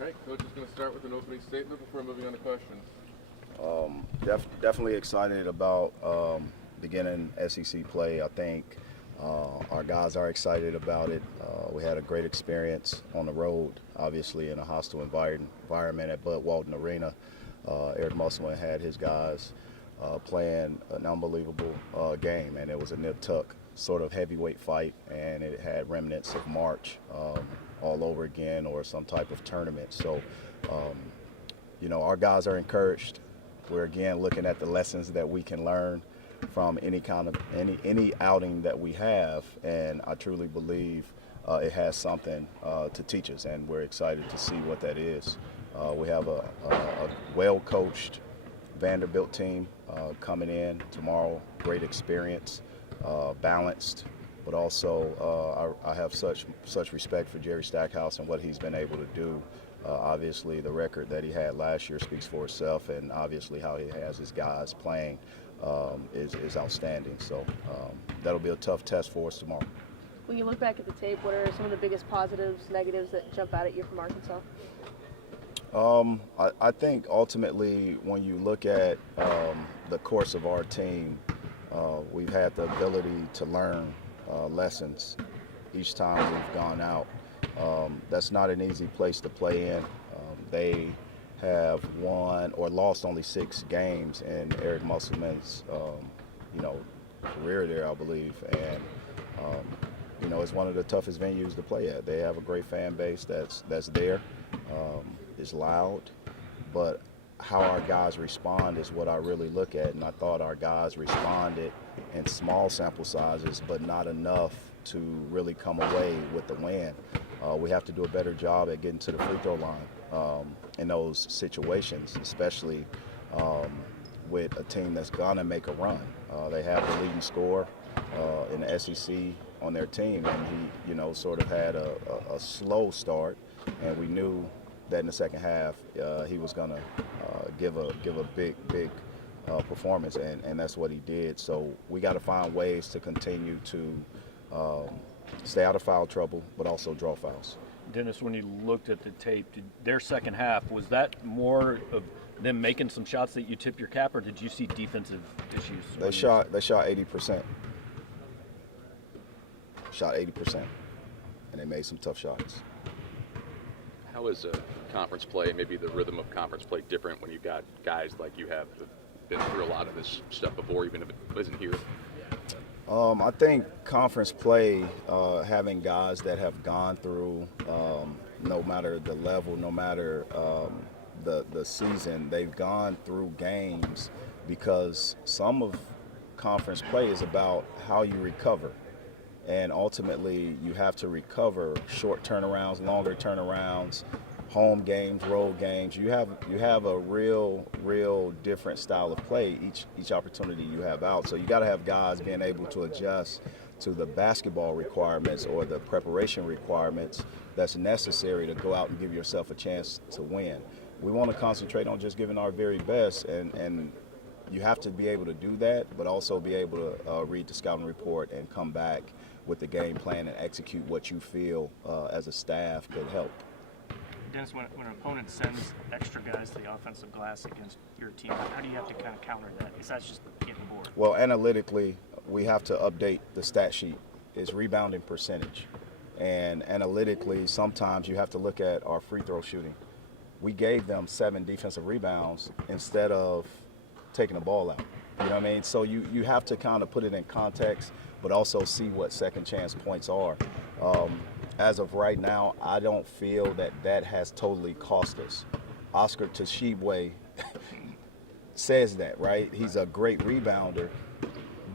All right, Coach is going to start with an opening statement before moving on to questions. Definitely excited about beginning SEC play. I think our guys are excited about it. We had a great experience on the road, obviously in a hostile environment at Bud Walton Arena. Eric Musselman had his guys playing an unbelievable game, and it was a nip-tuck sort of heavyweight fight, and it had remnants of March all over again, or some type of tournament. So, our guys are encouraged. We're again looking at the lessons that we can learn from any kind of any outing that we have, and I truly believe it has something to teach us, and we're excited to see what that is. We have a well-coached Vanderbilt team coming in tomorrow. Great experience, balanced, but also I have such respect for Jerry Stackhouse and what he's been able to do. Obviously, the record that he had last year speaks for itself, and obviously how he has his guys playing is outstanding. So that'll be a tough test for us tomorrow. When you look back at the tape, what are some of the biggest positives, negatives that jump out at you from Arkansas? I think ultimately when you look at the course of our team, we've had the ability to learn lessons each time we've gone out. That's not an easy place to play in. They have won or lost only 6 games in Eric Musselman's, career there, I believe. And, it's one of the toughest venues to play at. They have a great fan base that's there. It's loud, but how our guys respond is what I really look at. And I thought our guys responded in small sample sizes, but not enough to really come away with the win. We have to do a better job at getting to the free throw line in those situations, especially with a team that's going to make a run. They have the leading scorer in the SEC on their team, and he, sort of had a slow start, and we knew that in the second half he was going to give a big performance, and that's what he did. So we got to find ways to continue to stay out of foul trouble, but also draw fouls. Dennis, when you looked at the tape, their second half, was that more of them making some shots that you tip your cap, or did you see defensive issues? They shot 80%. Shot 80%, and they made some tough shots. How is conference play, maybe the rhythm of conference play, different when you've got guys like you have that been through a lot of this stuff before, even if it isn't here? I think conference play, having guys that have gone through, no matter the level, no matter the season, they've gone through games, because some of conference play is about how you recover. And ultimately, you have to recover short turnarounds, longer turnarounds, home games, road games. You have a real different style of play each opportunity you have out. So you got to have guys being able to adjust to the basketball requirements or the preparation requirements that's necessary to go out and give yourself a chance to win. We want to concentrate on just giving our very best, and you have to be able to do that, but also be able to read the scouting report and come back with the game plan and execute what you feel as a staff could help. Dennis, when an opponent sends extra guys to the offensive glass against your team, how do you have to kind of counter that? Besides just getting the board? Well, analytically, we have to update the stat sheet. It's rebounding percentage. And analytically, sometimes you have to look at our free throw shooting. We gave them 7 defensive rebounds instead of taking the ball out. You know what I mean? So you have to kind of put it in context, but also see what second chance points are. As of right now, I don't feel that has totally cost us. Oscar Tshiebwe says that, right? He's a great rebounder.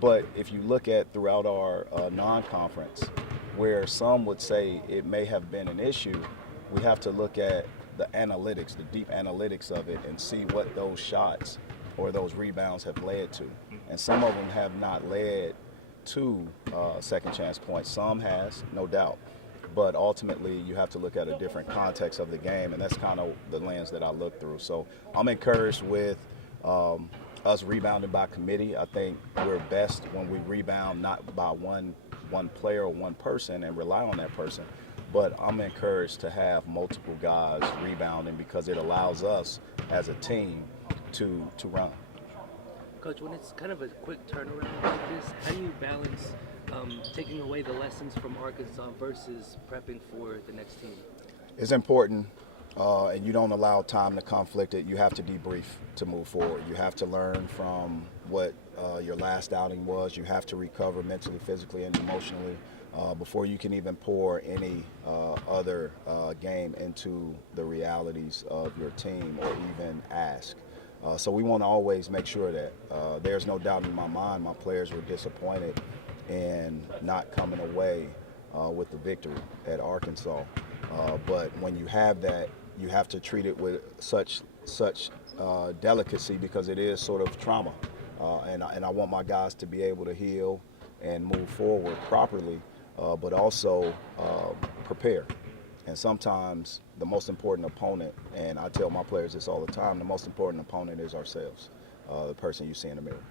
But if you look at throughout our non-conference, where some would say it may have been an issue, we have to look at the analytics, the deep analytics of it, and see what those shots or those rebounds have led to. And some of them have not led to second chance points. Some has, no doubt. But ultimately, you have to look at a different context of the game, and that's kind of the lens that I look through. So I'm encouraged with us rebounding by committee. I think we're best when we rebound not by one player or one person and rely on that person, but I'm encouraged to have multiple guys rebounding because it allows us as a team to run. Coach, when it's kind of a quick turnaround like this, how do you balance taking away the lessons from Arkansas versus prepping for the next team? It's important, and you don't allow time to conflict it. You have to debrief to move forward. You have to learn from what your last outing was. You have to recover mentally, physically, and emotionally before you can even pour any other game into the realities of your team or even ask. So we want to always make sure that there's no doubt in my mind my players were disappointed in not coming away with the victory at Arkansas. But when you have that, you have to treat it with such delicacy because it is sort of trauma. And I want my guys to be able to heal and move forward properly, but also prepare. And sometimes the most important opponent, and I tell my players this all the time, the most important opponent is ourselves, the person you see in the mirror.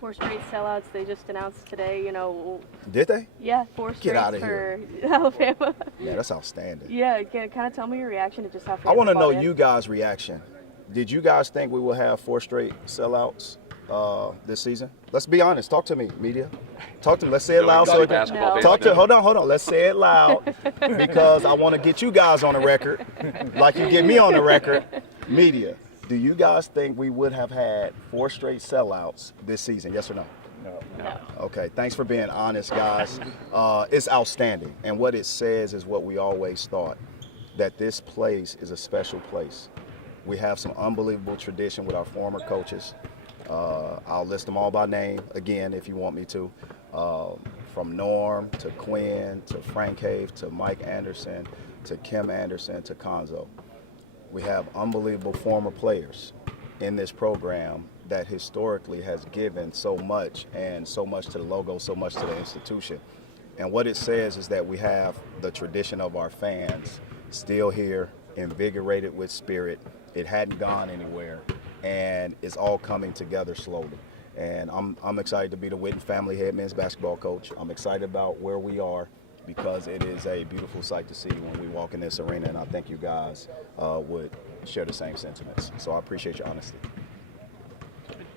4 straight sellouts they just announced today, you know. Did they? Yeah, 4 straight Get outta for here. Alabama. Yeah, that's outstanding. Yeah, kind of tell me your reaction to just how fans I want to bought know in. you guys' reaction. Did you guys think we will have 4 straight sellouts this season? Let's be honest. Talk to me, media. Talk to me. Let's say it loud. So basketball fans talk to. now. Hold on. Let's say it loud because I want to get you guys on the record, like you get me on the record. Media. Do you guys think we would have had 4 straight sellouts this season? Yes or no? No. Okay, thanks for being honest, guys. It's outstanding. And what it says is what we always thought, that this place is a special place. We have some unbelievable tradition with our former coaches. I'll list them all by name again if you want me to. From Norm to Quinn to Frank Have to Mike Anderson to Kim Anderson to Konzo. We have unbelievable former players in this program that historically has given so much, and so much to the logo, so much to the institution. And what it says is that we have the tradition of our fans still here, invigorated with spirit. It hadn't gone anywhere, and it's all coming together slowly. And I'm excited to be the Witten family head men's basketball coach. I'm excited about where we are because it is a beautiful sight to see when we walk in this arena, and I think you guys would share the same sentiments. So I appreciate your honesty.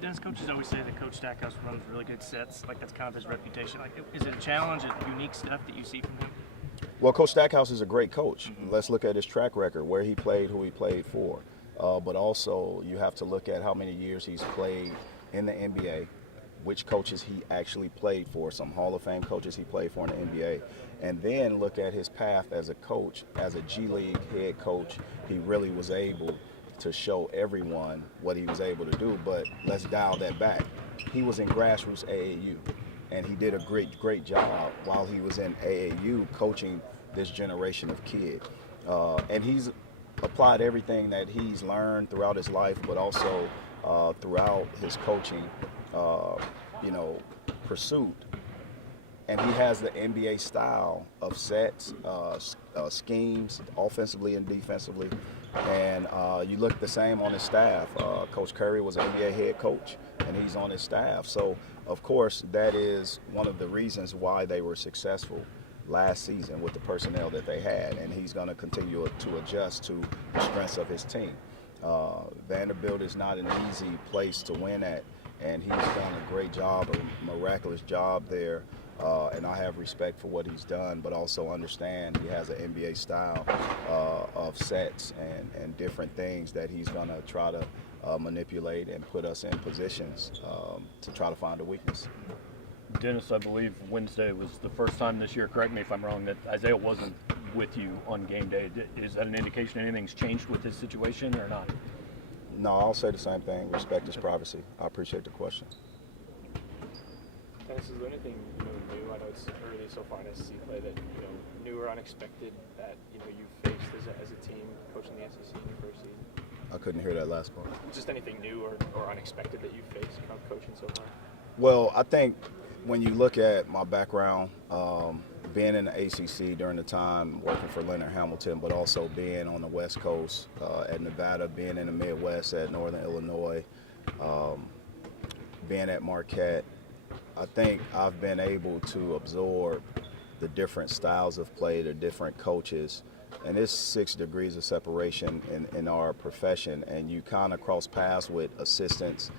Dennis, coaches always say that Coach Stackhouse runs really good sets. Like, that's kind of his reputation. Like, is it a challenge, a unique stuff that you see from him? Well, Coach Stackhouse is a great coach. Let's look at his track record, where he played, who he played for. But also, you have to look at how many years he's played in the NBA, which coaches he actually played for, some Hall of Fame coaches he played for in the NBA. And then look at his path as a coach, as a G League head coach. He really was able to show everyone what he was able to do, but let's dial that back. He was in grassroots AAU, and he did a great job while he was in AAU coaching this generation of kid. And he's applied everything that he's learned throughout his life, but also throughout his coaching, pursuit. And he has the NBA style of sets, schemes, offensively and defensively. And you look the same on his staff. Coach Curry was an NBA head coach, and he's on his staff. So, of course, that is one of the reasons why they were successful last season with the personnel that they had. And he's going to continue to adjust to the strengths of his team. Vanderbilt is not an easy place to win at, and he's done a great job, a miraculous job there. And I have respect for what he's done, but also understand he has an NBA style of sets and different things that he's going to try to manipulate and put us in positions to try to find a weakness. Dennis, I believe Wednesday was the first time this year, correct me if I'm wrong, that Isaiah wasn't with you on game day. Is that an indication anything's changed with this situation or not? No, I'll say the same thing. Respect his privacy. I appreciate the question. Dennis, is there anything new? I know it's early so far in SEC play that new or unexpected that you faced as a team coaching the SEC in your first season. I couldn't hear that last part. Just anything new or unexpected that you faced coaching so far? Well, I think when you look at my background, being in the ACC during the time working for Leonard Hamilton, but also being on the West Coast at Nevada, being in the Midwest at Northern Illinois, being at Marquette, I think I've been able to absorb the different styles of play, the different coaches. And there's 6 degrees of separation in our profession, and you kind of cross paths with assistants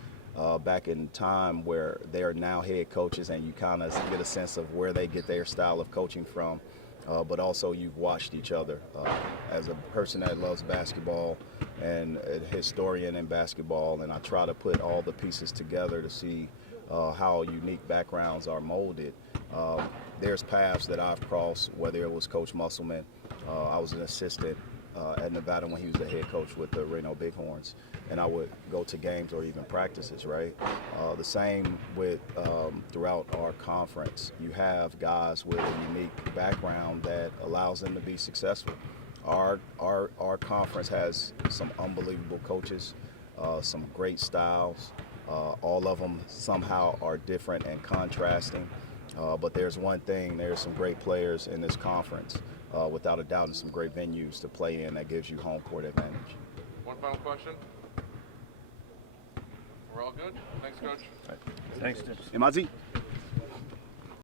back in time where they are now head coaches, and you kind of get a sense of where they get their style of coaching from. But also you've watched each other. As a person that loves basketball and a historian in basketball, and I try to put all the pieces together to see how unique backgrounds are molded. There's paths that I've crossed, whether it was Coach Musselman. I was an assistant at Nevada when he was the head coach with the Reno Bighorns, and I would go to games or even practices, right? The same with throughout our conference. You have guys with a unique background that allows them to be successful. Our conference has some unbelievable coaches, some great styles. All of them somehow are different and contrasting. But there's one thing, there's some great players in this conference, without a doubt, and some great venues to play in that gives you home court advantage. One final question. We're all good? Thanks, Coach. Thanks, Dennis. MIZ.